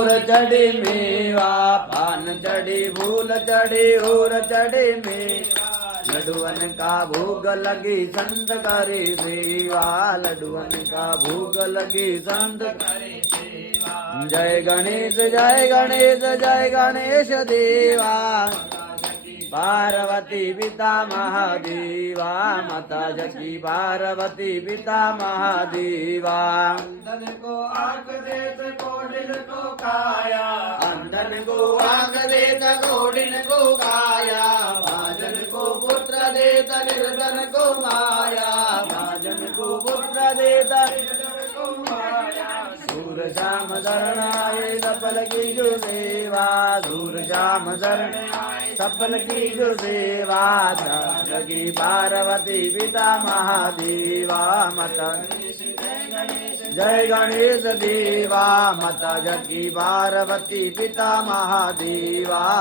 और चढ़ी मेवा पान चढ़ी फूल चढ़ी और चढ़ी मेवा लड्डुअन का भोग लगी संत करे सेवा लड्डुअन का भोग लगी संत करे सेवा जय गणेश जय गणेश जय गणेश देवा पार्वती पिता महादेवा माता जकी पार्वती पिता महादेवा अंधन को आंख देत कोडिल को काया अंधन को आंख देत कोडिल को काया भाजन को पुत्र देत निर्धन को माया भाजन को पुत्र देत निर्धन को माया सूर श्याम शरण आए सफल की जो सेवा सूर श्याम शरण आए सफल की जो सेवा जगी पार्वती पिता महादेवा माता जय गणेश देवा माता जगी पार्वती पिता महादेवा।